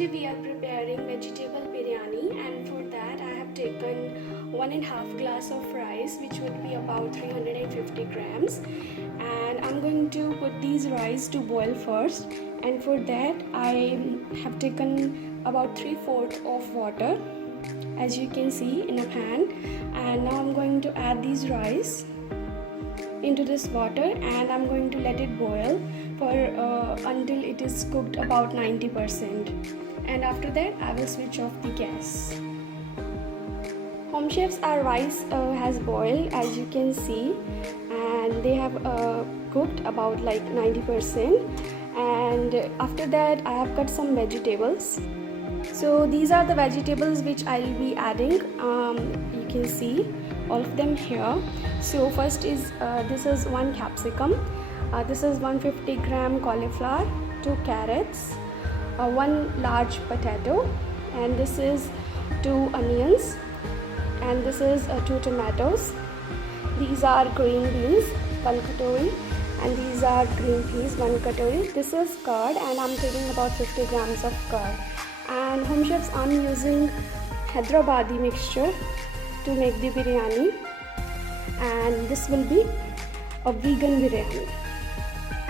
Today we are preparing vegetable biryani, and for that I have taken 1.5 glass of rice, which would be about 350 grams, and I'm going to put these rice to boil first. And for that I have taken about 3/4 of water, as you can see in a pan. And now I'm going to add these rice into this water, and I'm going to let it boil for until it is cooked about 90%, and after that I will switch off the gas. Home Chefs, our rice has boiled, as you can see, and they have cooked about like 90%. And after that I have cut some vegetables. So these are the vegetables which I'll be adding. You can see all of them here. So first is this is 1 capsicum, this is 150 gram cauliflower, 2 carrots, 1 large potato, and this is 2 onions, and this is 2 tomatoes. These are green beans, 1 katori, and these are green peas, 1 katori. This is curd, and I'm taking about 50 grams of curd. And Home Chefs, I'm using Hyderabadi mixture to make the biryani, and this will be a vegan biryani.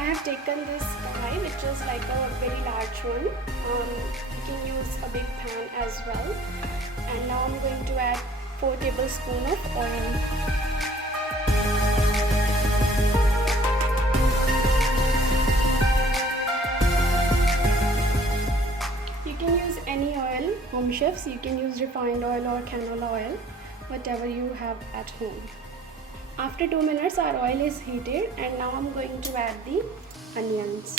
I have taken this kadai, which is like a very large one. You can use a big pan as well. And now I'm going to add 4 tablespoons of oil. You can use any oil, Home Chefs. You can use refined oil or canola oil, whatever you have at home. After 2 minutes our oil is heated, and now I'm going to add the onions.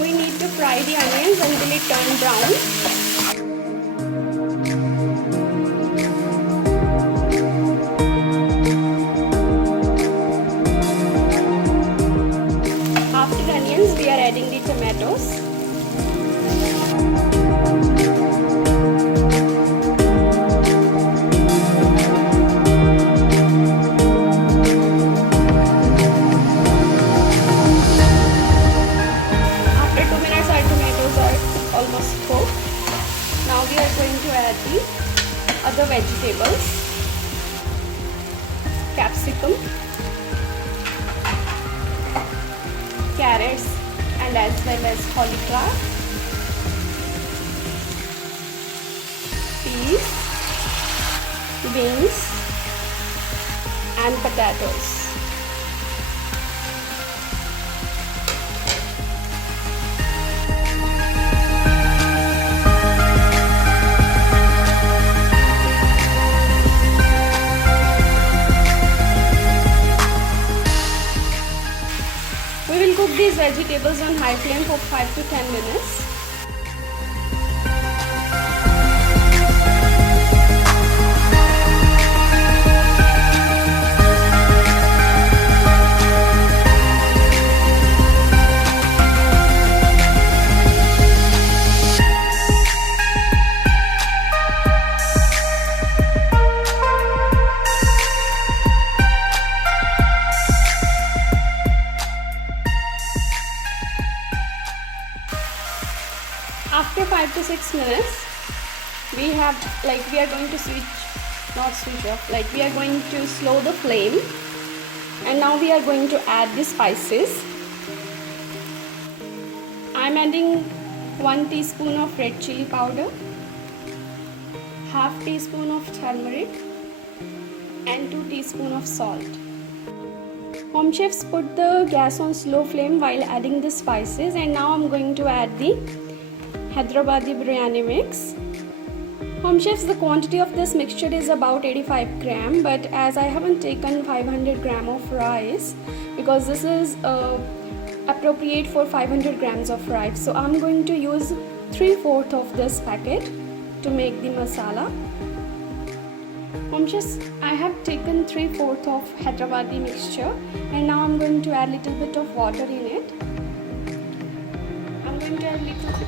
We need to fry the onions until it turns brown. We are adding the tomatoes. After 2 minutes our tomatoes are almost cooked. Now we are going to add the other vegetables: capsicum, carrots, and as well as cauliflower, peas, beans, and potatoes. We will cook these vegetables on high flame for 5 to 10 minutes. After 5 to 6 minutes, we are going to we are going to slow the flame, and now we are going to add the spices. I'm adding 1 teaspoon of red chili powder, half teaspoon of turmeric, and 2 teaspoons of salt. Home Chefs, put the gas on slow flame while adding the spices, and now I'm going to add the Hyderabadi biryani mix. Home Chefs, the quantity of this mixture is about 85 gram, but as I haven't taken 500 gram of rice, because this is appropriate for 500 grams of rice, so I'm going to use 3/4 of this packet to make the masala. Home Chefs, I have taken 3/4 of Hyderabadi mixture, and now I'm going to add little bit of water in it. I'm going to add little,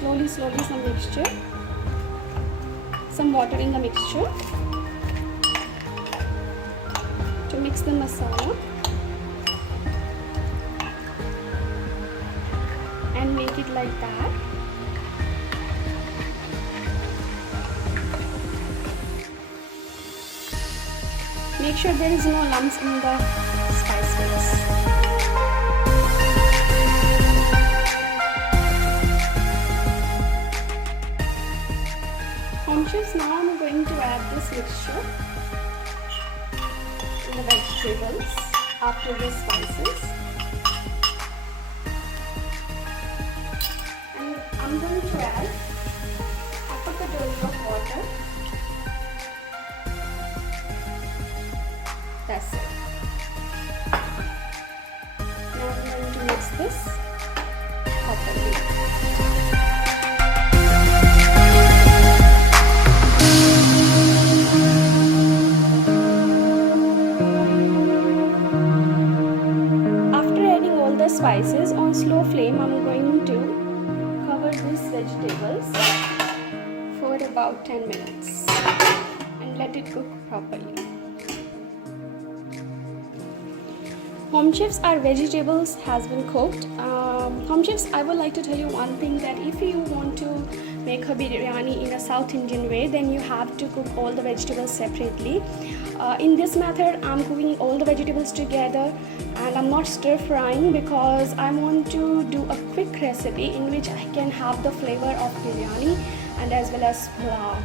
slowly some mixture. some water in the mixture to mix the masala and make it like that. Make sure there is no lumps in the spice mix. Chefs, now I'm going to add this mixture in the vegetables after the spices, and I'm going to add half of a dose of water. That's it. Now I'm going to mix this properly. Spices on slow flame, I'm going to cover these vegetables for about 10 minutes and let it cook properly. Home chefs, our vegetables has been cooked. Home chefs, I would like to tell you one thing, that if you want to make a biryani in a South Indian way, then you have to cook all the vegetables separately. In this method, I'm cooking all the vegetables together and I'm not stir frying because I want to do a quick recipe in which I can have the flavor of biryani and as well as pulao.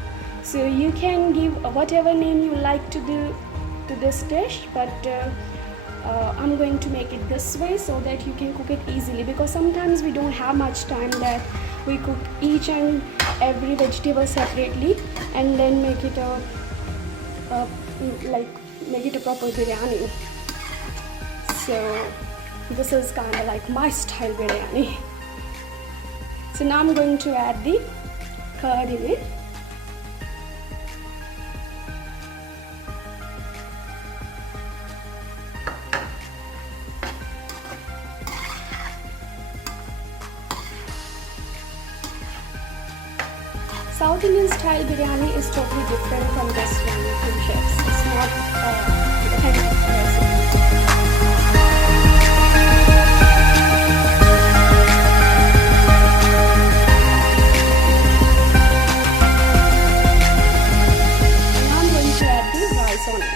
So you can give whatever name you like to do to this dish, but I'm going to make it this way so that you can cook it easily, because sometimes we don't have much time that we cook each and every vegetable separately and then make it a proper biryani. So this is kind of like my style biryani. So now I'm going to add the curd in it. South Indian style biryani is totally different from this one from chefs. It's not authentic recipe. Now I'm going to add the rice on it.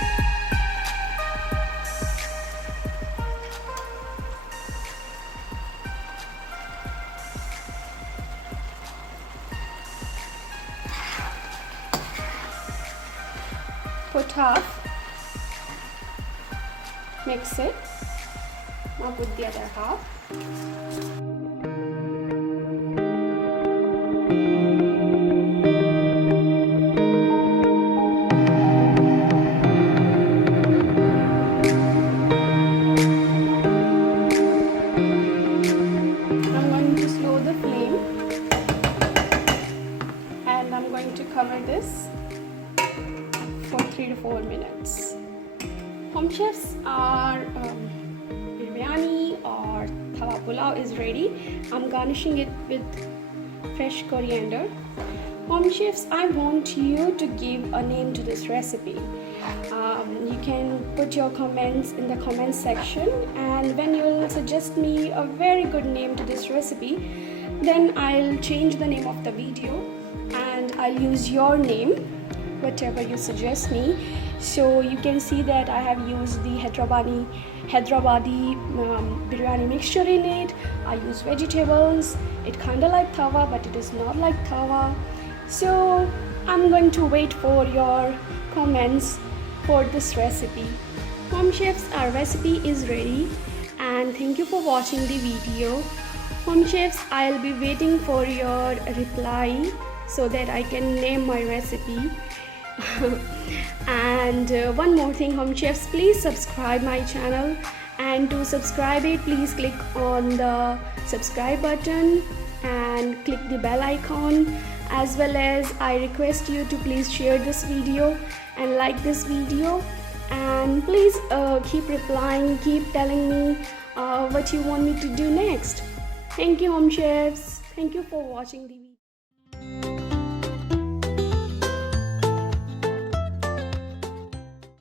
Put half, mix it, now put the other half. I'm going to slow the flame and I'm going to cover this for 3 to 4 minutes. Home chefs, our biryani or tawa pulao is ready. I'm garnishing it with fresh coriander. Home chefs, I want you to give a name to this recipe. You can put your comments in the comment section, and when you will suggest me a very good name to this recipe, then I'll change the name of the video and I'll use your name, whatever you suggest me. So you can see that I have used the Hyderabadi biryani mixture in it. I use vegetables. It kind of like tawa, but it is not like tawa. So I'm going to wait for your comments for this recipe. Home chefs, our recipe is ready, and thank you for watching the video. Home chefs, I'll be waiting for your reply so that I can name my recipe. And one more thing, home chefs, please subscribe my channel, and to subscribe it, please click on the subscribe button and click the bell icon, as well as I request you to please share this video and like this video, and please keep replying, keep telling me what you want me to do next. Thank you, home chefs. Thank you for watching the video.